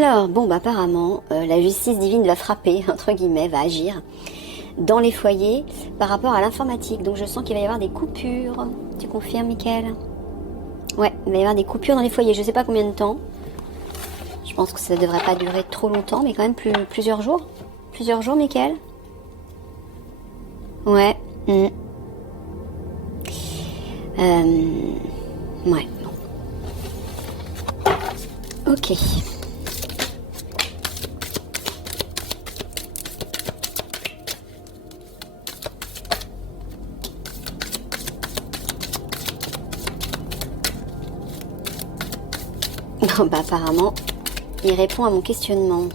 Alors, bon, bah, apparemment, la justice divine va frapper, entre guillemets, va agir dans les foyers par rapport à l'informatique. Donc je sens qu'il va y avoir des coupures. Tu confirmes, Mickaël? Ouais, il va y avoir des coupures dans les foyers. Je sais pas combien de temps. Je pense que ça ne devrait pas durer trop longtemps, mais quand même plusieurs jours. Plusieurs jours, Mickaël? Ouais. Ouais, bon. Ok. Bon, bah apparemment, il répond à mon questionnement.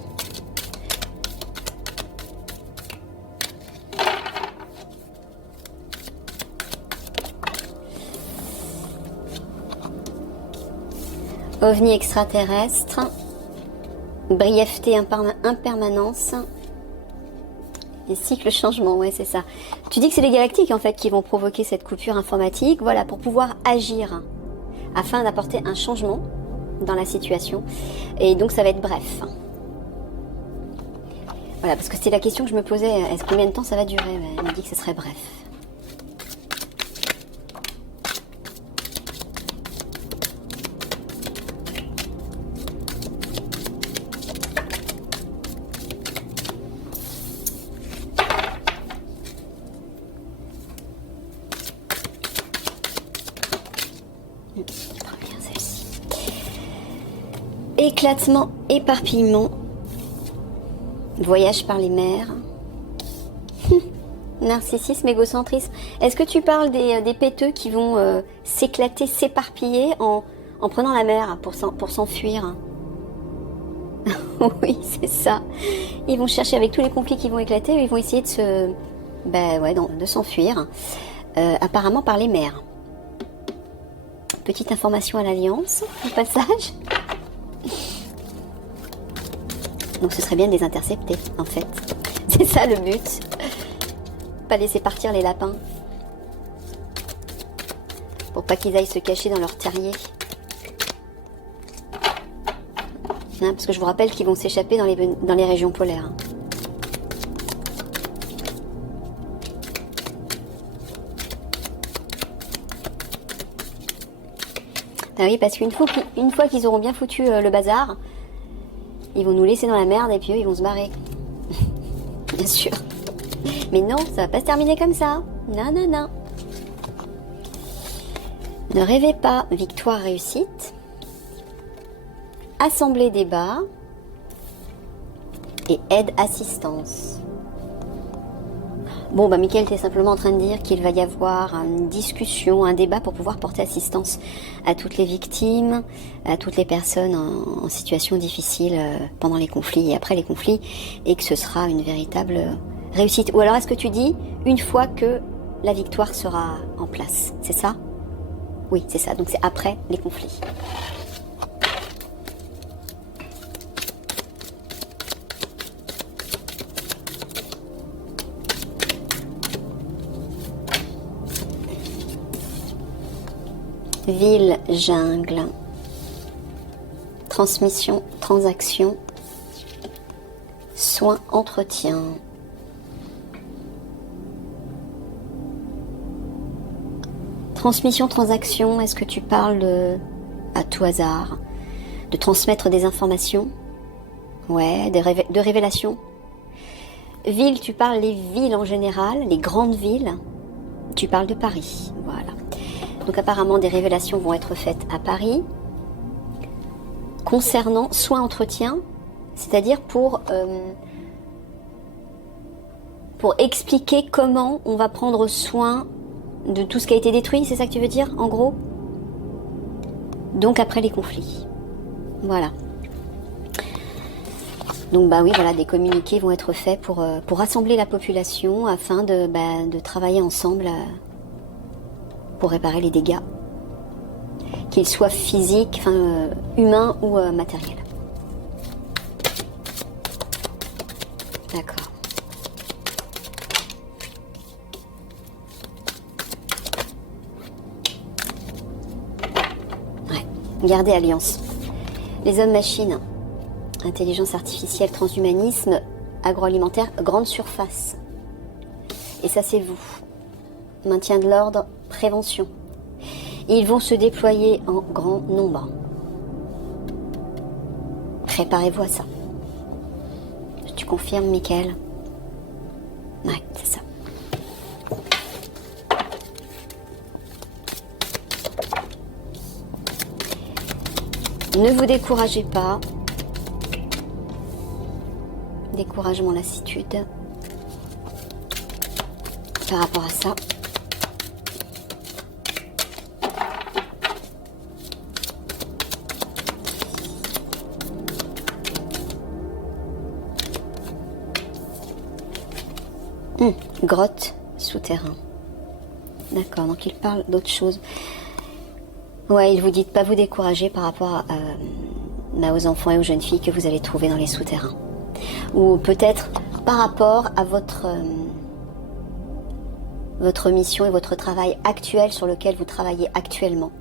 OVNI extraterrestre, brièveté, impermanence et cycle changement, ouais c'est ça. Tu dis que c'est les galactiques en fait qui vont provoquer cette coupure informatique, voilà, pour pouvoir agir, afin d'apporter un changement dans la situation. Et donc ça va être bref. Voilà, parce que c'était la question que je me posais, est-ce combien de temps ça va durer? Elle me dit que ce serait bref. Éclatement, éparpillement, voyage par les mers, narcissisme, égocentrisme. Est-ce que tu parles des péteux qui vont s'éclater, s'éparpiller en prenant la mer pour s'enfuir? Oui, c'est ça. Ils vont chercher avec tous les conflits qui vont éclater, ils vont essayer de s'enfuir, apparemment par les mers. Petite information à l'Alliance, au passage. Donc ce serait bien de les intercepter, en fait. C'est ça le but. Pas laisser partir les lapins. Pour pas qu'ils aillent se cacher dans leur terrier. Hein, parce que je vous rappelle qu'ils vont s'échapper dans les régions polaires. Ah oui, parce qu'une fois qu'ils auront bien foutu le bazar, ils vont nous laisser dans la merde et puis eux, ils vont se barrer. Bien sûr. Mais non, ça va pas se terminer comme ça. Non, non, non. Ne rêvez pas victoire réussite. Assemblée débat. Et aide assistance. Bon, bah, Mickaël, t'es simplement en train de dire qu'il va y avoir une discussion, un débat pour pouvoir porter assistance à toutes les victimes, à toutes les personnes en situation difficile pendant les conflits et après les conflits, et que ce sera une véritable réussite. Ou alors est-ce que tu dis une fois que la victoire sera en place? C'est ça? Oui, c'est ça. Donc c'est après les conflits. Ville, jungle, transmission, transaction, soins, entretien. Transmission, transaction, est-ce que tu parles à tout hasard, de transmettre des informations? Ouais, de révélations. Ville, tu parles les villes en général, les grandes villes. Tu parles de Paris, voilà. Donc apparemment des révélations vont être faites à Paris concernant soins entretien, c'est-à-dire pour expliquer comment on va prendre soin de tout ce qui a été détruit, c'est ça que tu veux dire en gros? Donc après les conflits. Voilà. Donc bah oui, voilà, des communiqués vont être faits pour rassembler la population afin de travailler ensemble pour réparer les dégâts, qu'ils soient physiques, humains ou matériels. D'accord. Ouais. Gardez alliance. Les hommes machines. Intelligence artificielle, transhumanisme, agroalimentaire, grande surface. Et ça, c'est vous. Maintien de l'ordre, prévention. Ils vont se déployer en grand nombre. Préparez-vous à ça. Tu confirmes, Michael? Ouais, c'est ça. Ne vous découragez pas. Découragement, lassitude. Par rapport à ça. Grotte, souterrain. D'accord, donc il parle d'autre chose. Ouais, il vous dit de pas vous décourager par rapport aux enfants et aux jeunes filles que vous allez trouver dans les souterrains. Ou peut-être par rapport à votre mission et votre travail actuel sur lequel vous travaillez actuellement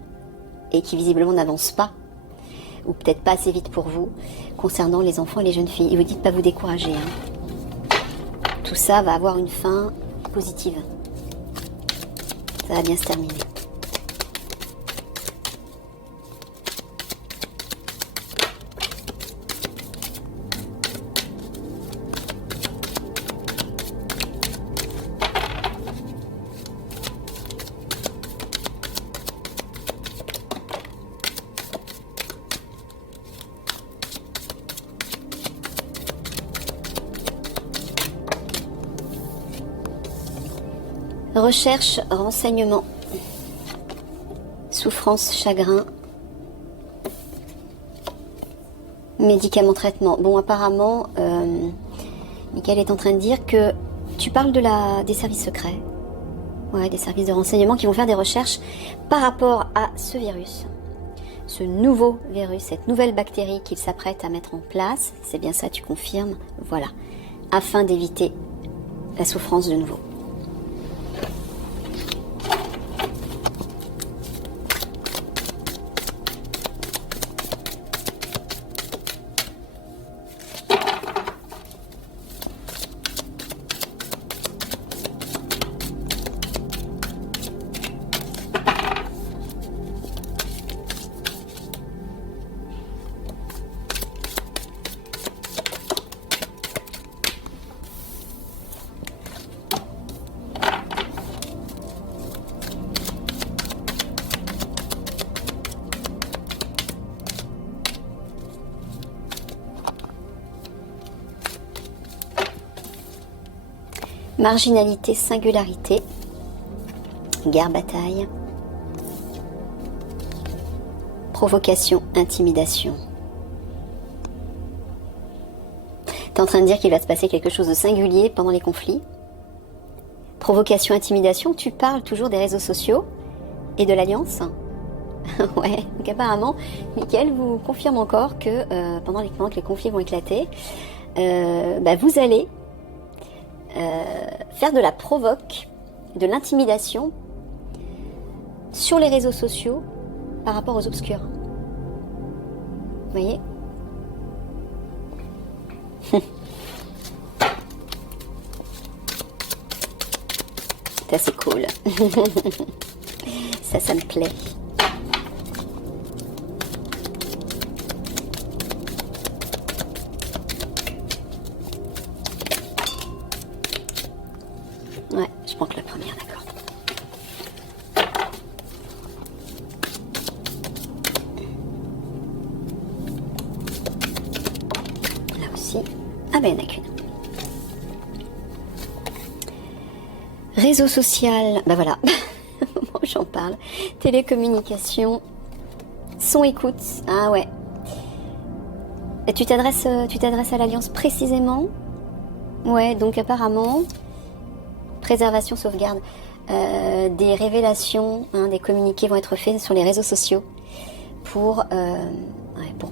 et qui visiblement n'avance pas, ou peut-être pas assez vite pour vous, concernant les enfants et les jeunes filles. Il vous dit de pas vous décourager. Tout ça va avoir une fin positive. Ça va bien se terminer. Recherche, renseignement, souffrance, chagrin, médicaments, traitement. Bon, apparemment, Michael est en train de dire que tu parles des services secrets. Ouais, des services de renseignement qui vont faire des recherches par rapport à ce virus. Ce nouveau virus, cette nouvelle bactérie qu'il s'apprête à mettre en place. C'est bien ça, tu confirmes? Voilà. Afin d'éviter la souffrance de nouveau. Marginalité, singularité, guerre, bataille, provocation, intimidation. Tu es en train de dire qu'il va se passer quelque chose de singulier pendant les conflits. Provocation, intimidation, tu parles toujours des réseaux sociaux et de l'Alliance. Ouais, donc apparemment, Michael vous confirme encore que pendant que les conflits vont éclater, vous allez faire de la provoque, de l'intimidation sur les réseaux sociaux par rapport aux obscurs. Vous voyez? Ça c'est cool. Ça me plaît. Ouais, je prends que la première, d'accord. Là aussi. Ah ben, il n'y en a qu'une. Réseau social, ben voilà. Bon, j'en parle. Télécommunication. Son écoute. Ah ouais. Et tu t'adresses à l'Alliance précisément? Ouais, donc apparemment... Préservation, sauvegarde, des révélations, des communiqués vont être faits sur les réseaux sociaux pour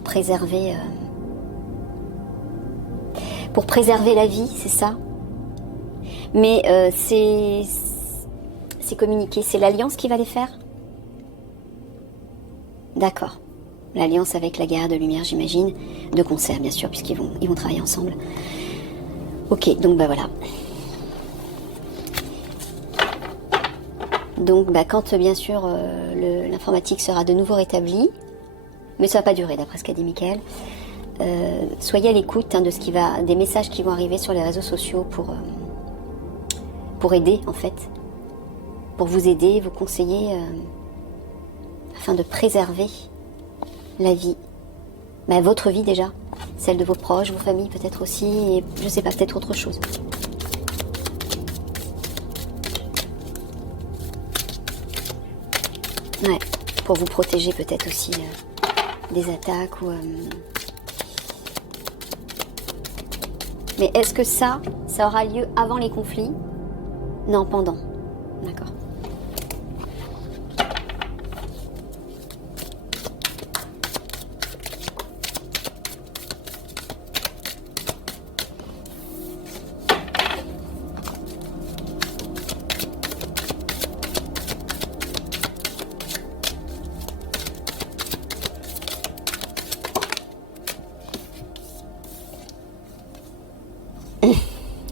préserver la vie, c'est ça. Mais ces communiqués, c'est l'Alliance qui va les faire? D'accord. l'alliance avec la guerre de lumière, j'imagine, de concert bien sûr, puisqu'ils vont travailler ensemble. Ok, donc bah voilà. Donc bah, quand bien sûr l'informatique sera de nouveau rétablie, mais ça va pas durer d'après ce qu'a dit Mickaël, soyez à l'écoute de ce qui va, des messages qui vont arriver sur les réseaux sociaux pour aider en fait, pour vous aider, vous conseiller, afin de préserver la vie, bah, votre vie déjà, celle de vos proches, vos familles peut-être aussi, et je sais pas, peut-être autre chose. Ouais, pour vous protéger peut-être aussi des attaques ou... Mais est-ce que ça aura lieu avant les conflits? Non, pendant. D'accord.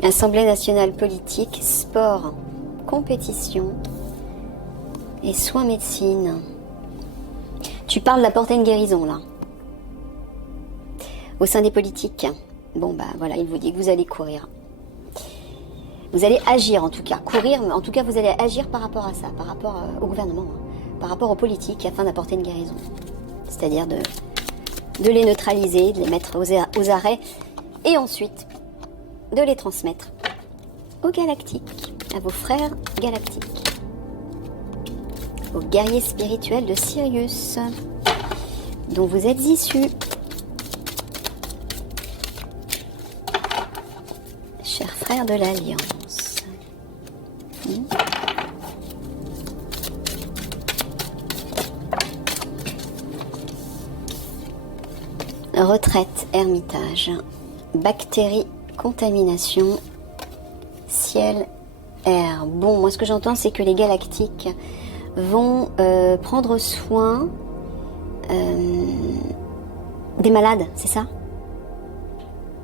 Assemblée nationale politique, sport, compétition et soins médecine. Tu parles d'apporter une guérison là. Au sein des politiques. Bon bah voilà, il vous dit que vous allez courir. Vous allez agir en tout cas. Courir, mais en tout cas vous allez agir par rapport à ça, par rapport au gouvernement, par rapport aux politiques afin d'apporter une guérison. C'est-à-dire de les neutraliser, de les mettre aux arrêts et ensuite de les transmettre aux galactiques, à vos frères galactiques, aux guerriers spirituels de Sirius, dont vous êtes issus. Chers frères de l'Alliance. Retraite, ermitage, bactéries, contamination, ciel, air. Bon, moi ce que j'entends c'est que les galactiques vont prendre soin des malades, c'est ça?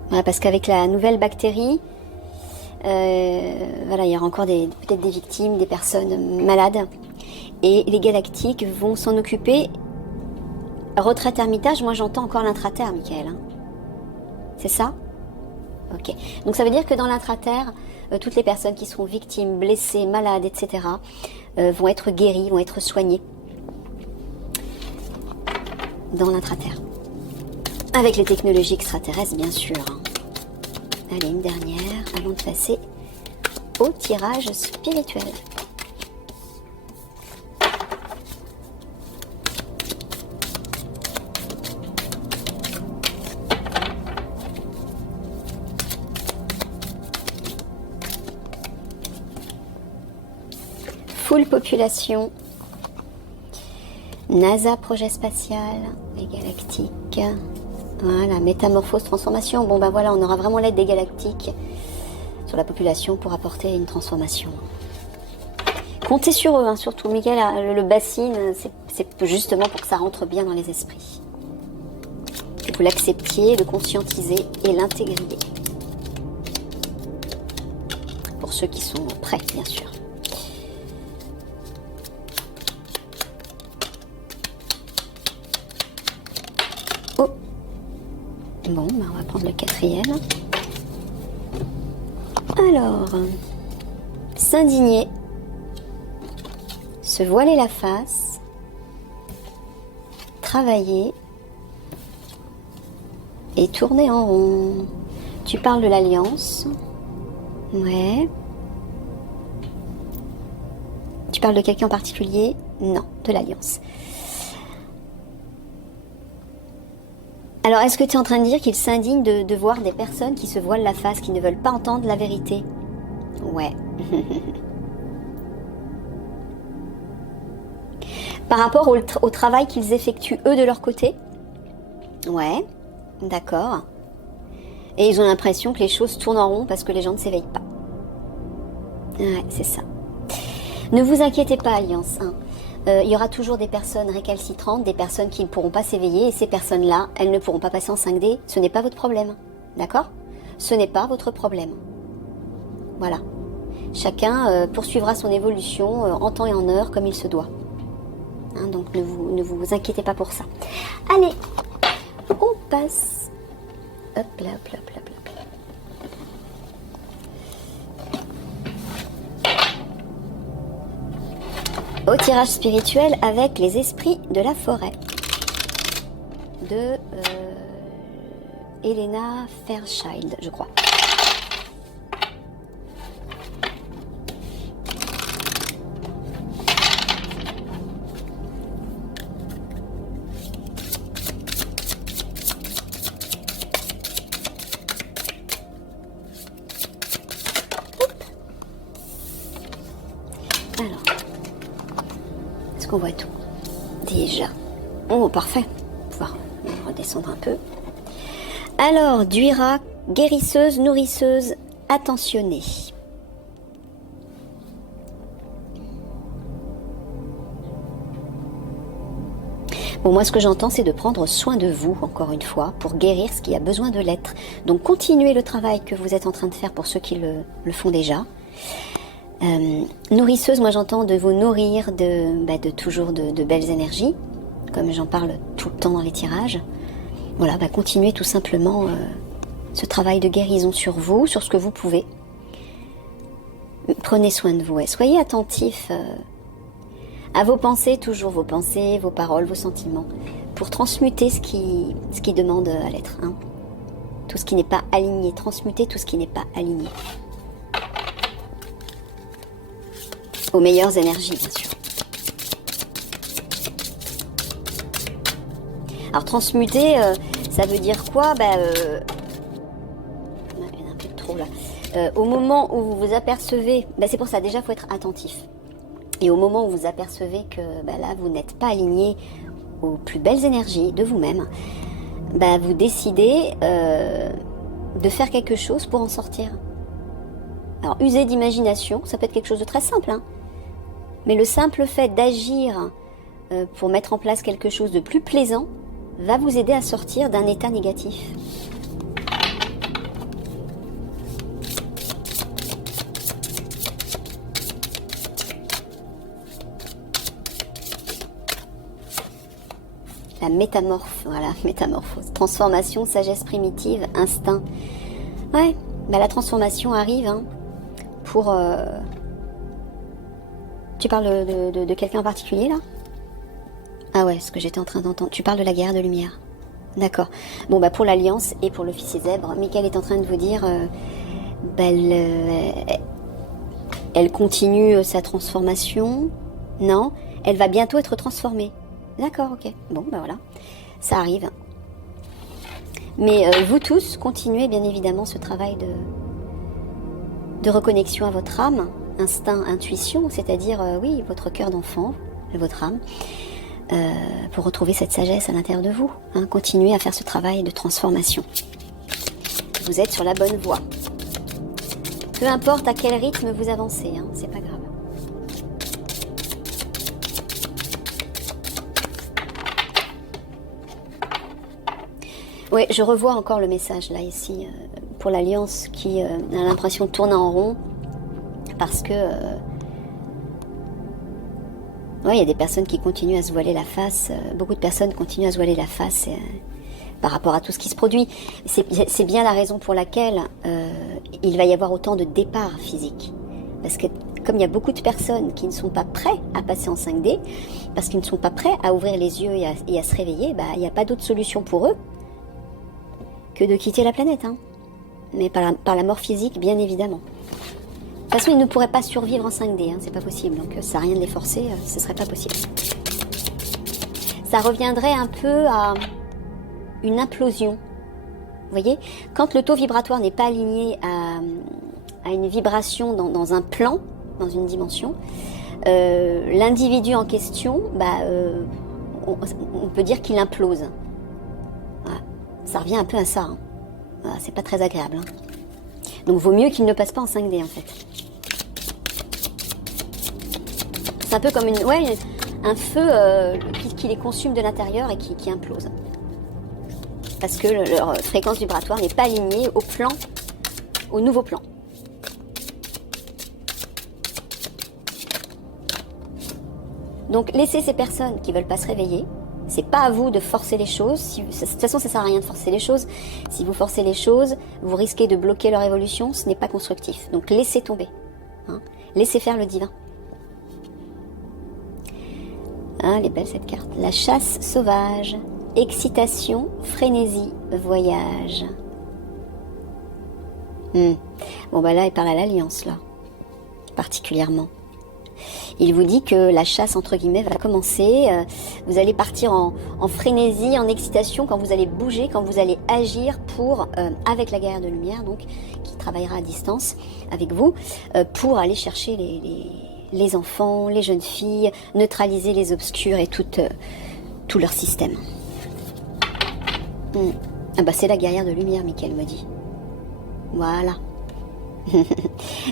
Voilà, parce qu'avec la nouvelle bactérie, voilà, il y aura encore peut-être des victimes, des personnes malades. Et les galactiques vont s'en occuper. Retraite, ermitage, moi j'entends encore l'intraterre, Mickaël. Hein. C'est ça? Ok. Donc ça veut dire que dans l'intraterre, toutes les personnes qui seront victimes, blessées, malades, etc. Vont être guéries, vont être soignées. Dans l'intraterre. Avec les technologies extraterrestres, bien sûr. Allez, une dernière avant de passer au tirage spirituel. Full population. NASA, projet spatial, les galactiques. Voilà, métamorphose, transformation. Bon ben voilà, on aura vraiment l'aide des galactiques sur la population pour apporter une transformation. Comptez sur eux, hein, surtout. Mickaël, le bassine, c'est justement pour que ça rentre bien dans les esprits. Que vous l'acceptiez, le conscientiser et l'intégriez. Pour ceux qui sont prêts, bien sûr. Oh. Bon, ben on va prendre le quatrième. Alors, s'indigner, se voiler la face, travailler et tourner en rond. Tu parles de l'alliance. Ouais. Tu parles de quelqu'un en particulier? Non, de l'alliance. Alors, est-ce que tu es en train de dire qu'il s'indigne de voir des personnes qui se voilent la face, qui ne veulent pas entendre la vérité? Ouais. Par rapport au travail qu'ils effectuent eux de leur côté? Ouais, d'accord. Et ils ont l'impression que les choses tournent en rond parce que les gens ne s'éveillent pas. Ouais, c'est ça. Ne vous inquiétez pas, Alliance. Hein. Il y aura toujours des personnes récalcitrantes, des personnes qui ne pourront pas s'éveiller, et ces personnes-là, elles ne pourront pas passer en 5D. Ce n'est pas votre problème, d'accord? Ce n'est pas votre problème. Voilà. Chacun poursuivra son évolution en temps et en heure comme il se doit. Hein, donc ne vous inquiétez pas pour ça. Allez, on passe. Hop là, hop là, hop là, hop là. Au tirage spirituel avec les esprits de la forêt de Elena Fairchild, je crois. Alors, est-ce qu'on voit tout? Déjà. Oh, parfait. On va pouvoir redescendre un peu. Alors, Duira, guérisseuse, nourrisseuse, attentionnée. Bon, moi, ce que j'entends, c'est de prendre soin de vous, encore une fois, pour guérir ce qui a besoin de l'être. Donc, continuez le travail que vous êtes en train de faire pour ceux qui le font déjà. Nourrisseuse, moi j'entends de vous nourrir de toujours de belles énergies, comme j'en parle tout le temps dans les tirages. Voilà, continuez tout simplement ce travail de guérison sur vous, sur ce que vous pouvez. Prenez soin de vous, ouais. Soyez attentifs à vos pensées, toujours vos pensées, vos paroles, vos sentiments, pour transmuter ce qui demande à l'être. Hein. Tout ce qui n'est pas aligné, transmuter tout ce qui n'est pas aligné. Aux meilleures énergies, bien sûr. Alors, transmuter, ça veut dire quoi? Il y en a un peu trop là. Au moment où vous vous apercevez, c'est pour ça, déjà, il faut être attentif. Et au moment où vous apercevez que là, vous n'êtes pas aligné aux plus belles énergies de vous-même, vous décidez de faire quelque chose pour en sortir. Alors, user d'imagination, ça peut être quelque chose de très simple, hein. Mais le simple fait d'agir pour mettre en place quelque chose de plus plaisant va vous aider à sortir d'un état négatif. La métamorphose. Transformation, sagesse primitive, instinct. Ouais, la transformation arrive pour... Tu parles de quelqu'un en particulier, là? Ah ouais, ce que j'étais en train d'entendre. Tu parles de la guerre de lumière. D'accord. Bon, pour l'Alliance et pour l'Officier Zèbre, Michael est en train de vous dire... elle continue sa transformation. Non, elle va bientôt être transformée. D'accord, ok. Bon, voilà. Ça arrive. Mais vous tous, continuez bien évidemment ce travail de reconnexion à votre âme. Instinct, intuition, c'est-à-dire, votre cœur d'enfant, votre âme, pour retrouver cette sagesse à l'intérieur de vous. Hein, continuez à faire ce travail de transformation. Vous êtes sur la bonne voie. Peu importe à quel rythme vous avancez, c'est pas grave. Oui, je revois encore le message là, ici, pour l'Alliance qui a l'impression de tourner en rond. Parce que il y a des personnes qui continuent à se voiler la face, beaucoup de personnes continuent à se voiler la face par rapport à tout ce qui se produit. C'est bien la raison pour laquelle il va y avoir autant de départs physiques. Parce que comme il y a beaucoup de personnes qui ne sont pas prêts à passer en 5D, parce qu'ils ne sont pas prêts à ouvrir les yeux et à se réveiller, il n'y a pas d'autre solution pour eux que de quitter la planète. Mais par la mort physique, bien évidemment. De toute façon, ils ne pourraient pas survivre en 5D, c'est pas possible. Donc, ça sert à rien de les forcer, ce serait pas possible. Ça reviendrait un peu à une implosion. Vous voyez, quand le taux vibratoire n'est pas aligné à une vibration dans un plan, dans une dimension, l'individu en question, on peut dire qu'il implose. Voilà. Ça revient un peu à ça. Voilà, c'est pas très agréable. Donc, vaut mieux qu'il ne passe pas en 5D, en fait. C'est un peu comme un feu qui les consume de l'intérieur et qui implose. Parce que leur fréquence vibratoire n'est pas alignée au nouveau plan. Donc laissez ces personnes qui ne veulent pas se réveiller. C'est pas à vous de forcer les choses. De toute façon, ça sert à rien de forcer les choses. Si vous forcez les choses, vous risquez de bloquer leur évolution. Ce n'est pas constructif. Donc laissez tomber. Hein. Laissez faire le divin. Hein, elle est belle cette carte. La chasse sauvage. Excitation, frénésie, voyage. Bon bah là, il parle à l'alliance là. Particulièrement. Il vous dit que la chasse, entre guillemets, va commencer. Vous allez partir en frénésie, en excitation, quand vous allez bouger, quand vous allez agir avec la guerrière de lumière, donc, qui travaillera à distance avec vous, pour aller chercher les enfants, les jeunes filles, neutraliser les obscurs et tout leur système. Ah bah c'est la guerrière de lumière, Michael me dit. Voilà.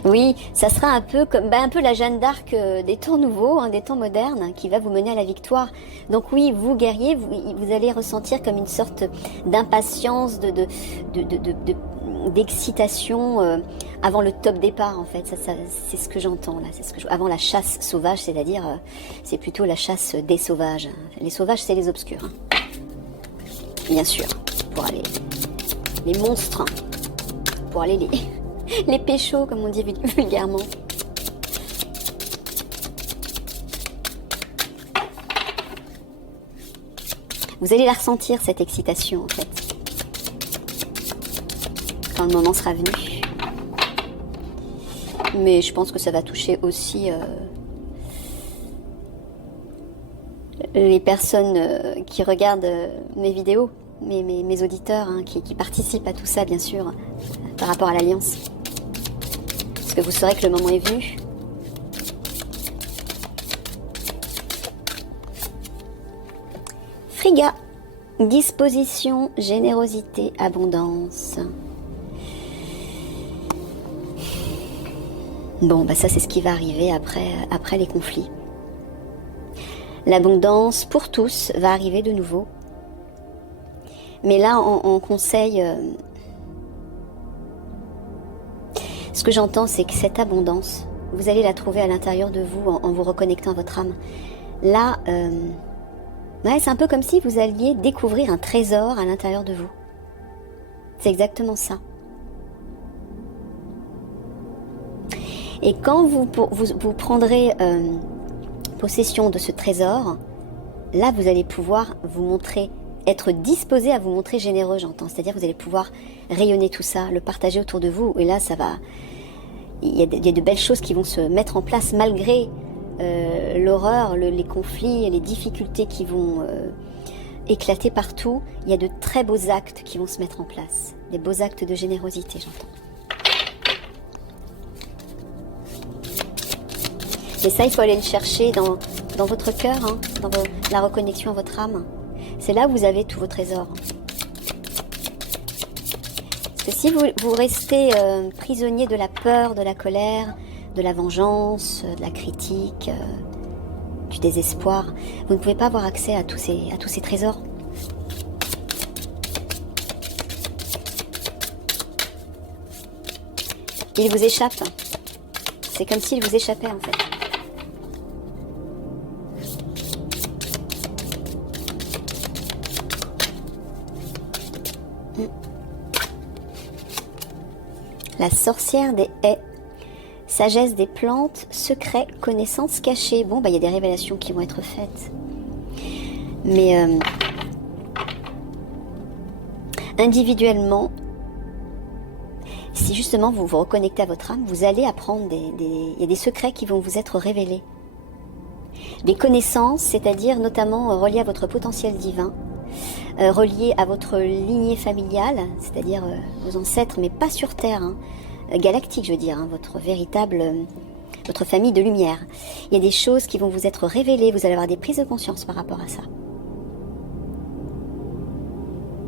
Oui, ça sera un peu comme un peu la Jeanne d'Arc des temps nouveaux, hein, des temps modernes, qui va vous mener à la victoire. Donc oui, vous guerriers, vous allez ressentir comme une sorte d'impatience, d'excitation avant le top départ en fait. Ça, c'est ce que j'entends là. Avant la chasse sauvage, c'est-à-dire c'est plutôt la chasse des sauvages. Les sauvages, c'est les obscurs, hein. Bien sûr, pour aller les monstres, pour aller les péchos, comme on dit vulgairement. Vous allez la ressentir, cette excitation, en fait. Quand le moment sera venu. Mais je pense que ça va toucher aussi les personnes qui regardent mes vidéos, mes auditeurs, hein, qui participent à tout ça, bien sûr, par rapport à l'Alliance. Parce que vous saurez que le moment est venu. Friga. Disposition, générosité, abondance. Bon, bah ça c'est ce qui va arriver après les conflits. L'abondance pour tous va arriver de nouveau. Mais là, en conseil, ce que j'entends, c'est que cette abondance, vous allez la trouver à l'intérieur de vous en vous reconnectant à votre âme. Là, ouais, c'est un peu comme si vous alliez découvrir un trésor à l'intérieur de vous. C'est exactement ça. Et quand vous prendrez possession de ce trésor, là, vous allez pouvoir vous montrer, être disposé à vous montrer généreux, j'entends. C'est-à-dire que vous allez pouvoir rayonner tout ça, le partager autour de vous. Et là, ça va... Il y a de belles choses qui vont se mettre en place malgré l'horreur, les conflits, les difficultés qui vont éclater partout. Il y a de très beaux actes qui vont se mettre en place. Des beaux actes de générosité, j'entends. Et ça, il faut aller le chercher dans votre cœur, hein, dans la reconnexion à votre âme. C'est là où vous avez tous vos trésors. Parce que si vous restez prisonnier de la peur, de la colère, de la vengeance, de la critique, du désespoir, vous ne pouvez pas avoir accès à tous ces trésors. Ils vous échappent. C'est comme s'ils vous échappaient en fait. La sorcière des haies, sagesse des plantes, secret, connaissance cachée. Bon, bah il y a des révélations qui vont être faites. Mais individuellement, si justement vous vous reconnectez à votre âme, vous allez apprendre il y a des secrets qui vont vous être révélés. Des connaissances, c'est-à-dire notamment reliées à votre potentiel divin, reliées à votre lignée familiale, c'est-à-dire vos ancêtres, mais pas sur Terre, hein, galactique je veux dire, hein, votre famille de lumière. Il y a des choses qui vont vous être révélées, vous allez avoir des prises de conscience par rapport à ça.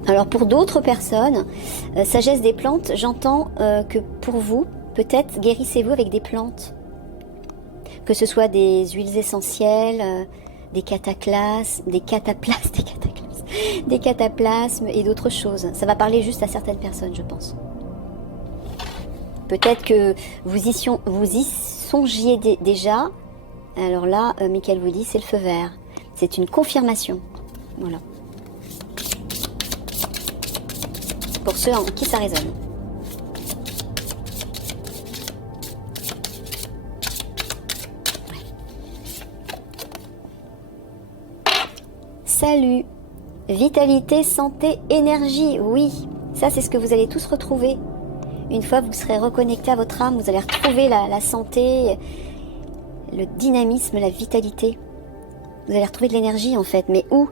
Alors pour d'autres personnes, sagesse des plantes, j'entends que pour vous, peut-être guérissez-vous avec des plantes. Que ce soit des huiles essentielles, des cataclasmes, des cataplasmes et d'autres choses. Ça va parler juste à certaines personnes, je pense. Peut-être que vous y songiez déjà. Alors là, Michael vous dit, c'est le feu vert. C'est une confirmation. Voilà. Pour ceux en qui ça résonne. Salut. Vitalité, santé, énergie. Oui, ça c'est ce que vous allez tous retrouver. Une fois que vous serez reconnecté à votre âme, vous allez retrouver la santé, le dynamisme, la vitalité. Vous allez retrouver de l'énergie en fait. Mais où?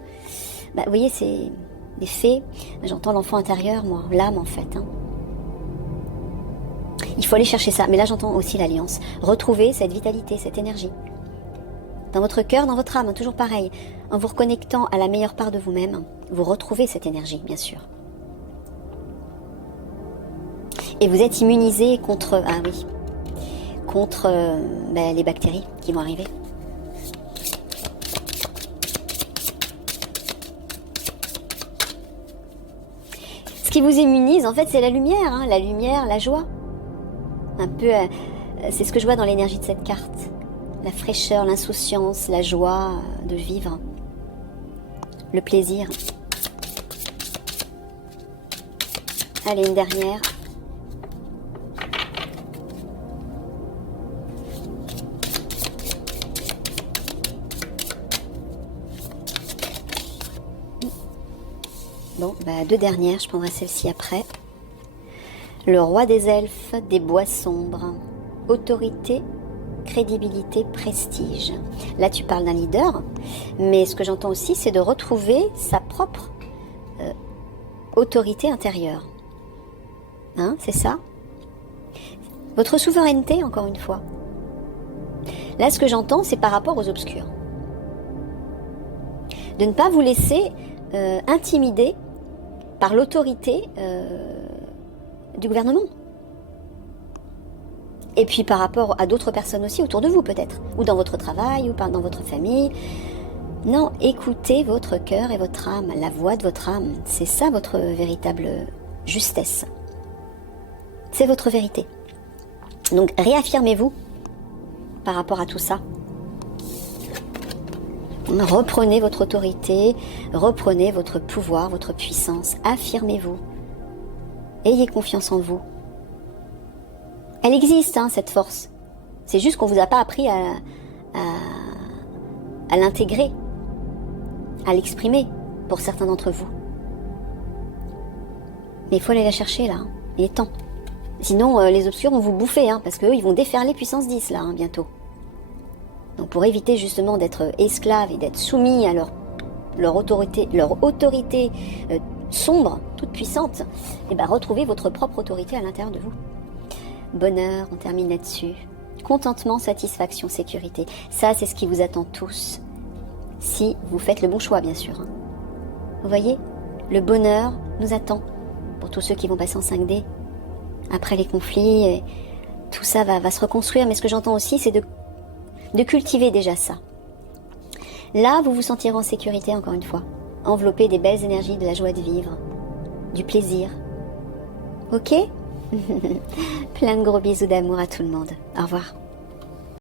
Vous voyez, c'est des faits. J'entends l'enfant intérieur, moi, l'âme en fait. Il faut aller chercher ça. Mais là, j'entends aussi l'alliance. Retrouver cette vitalité, cette énergie. Dans votre cœur, dans votre âme, toujours pareil. En vous reconnectant à la meilleure part de vous-même, vous retrouvez cette énergie, bien sûr. Et vous êtes immunisé contre, contre les bactéries qui vont arriver. Ce qui vous immunise, en fait, c'est la lumière, la joie. Un peu, c'est ce que je vois dans l'énergie de cette carte. La fraîcheur, l'insouciance, la joie de vivre, le plaisir. Allez, une dernière. Bon, deux dernières, je prendrai celle-ci après. Le roi des elfes, des bois sombres. Autorité, crédibilité, prestige. Là, tu parles d'un leader, mais ce que j'entends aussi, c'est de retrouver sa propre autorité intérieure. C'est ça? Votre souveraineté, encore une fois. Là, ce que j'entends, c'est par rapport aux obscurs. De ne pas vous laisser intimider par l'autorité du gouvernement. Et puis par rapport à d'autres personnes aussi autour de vous peut-être, ou dans votre travail, ou dans votre famille. Non, écoutez votre cœur et votre âme, la voix de votre âme. C'est ça votre véritable justesse. C'est votre vérité. Donc réaffirmez-vous par rapport à tout ça. Reprenez votre autorité, reprenez votre pouvoir, votre puissance. Affirmez-vous. Ayez confiance en vous. Elle existe, cette force. C'est juste qu'on ne vous a pas appris à l'intégrer, à l'exprimer, pour certains d'entre vous. Mais il faut aller la chercher, là. Il est temps. Sinon, les obscurs vont vous bouffer, parce qu'eux, ils vont déferler puissance 10, là, bientôt. Donc, pour éviter, justement, d'être esclave et d'être soumis à leur autorité sombre, toute puissante, retrouvez votre propre autorité à l'intérieur de vous. Bonheur, on termine là-dessus. Contentement, satisfaction, sécurité. Ça, c'est ce qui vous attend tous. Si vous faites le bon choix, bien sûr. Vous voyez, le bonheur nous attend. Pour tous ceux qui vont passer en 5D. Après les conflits, et tout ça va se reconstruire. Mais ce que j'entends aussi, c'est de cultiver déjà ça. Là, vous vous sentirez en sécurité, encore une fois. Enveloppé des belles énergies, de la joie de vivre. Du plaisir. Ok? Plein de gros bisous d'amour à tout le monde. Au revoir.